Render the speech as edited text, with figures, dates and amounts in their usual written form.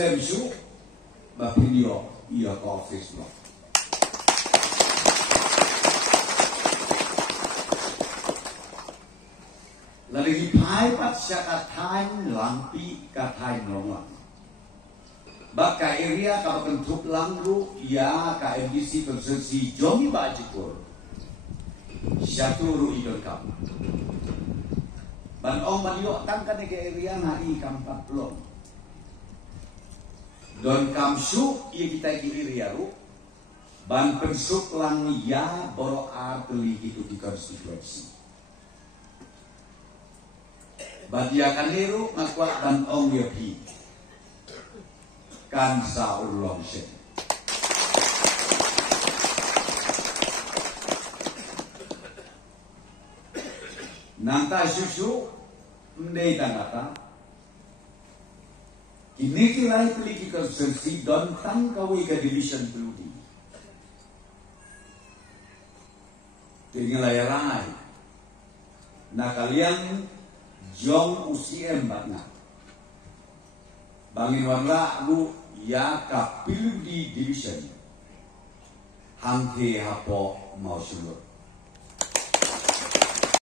Muslim su bapinio ia office lo lagi pai pat syakatan lampi katain long baka area ka bentuk langru ya ka MDC konstruksi jomi bajikur syaturu idon kam ban ong manyo tangkan ke area ngai kampat long don kamsu ia kita ki area ru ban pensuk lang ya boro arteli itu di konstitusi badiakan liru ngakuat ban ong ya pi kan sa ulong sen nanta susu mendei tangata kini kilai political sensi don tang kawi ke division peludi kini layar na kalian jong UCM banget bangin warna lu ya kapil di division hangke hapo mau sulur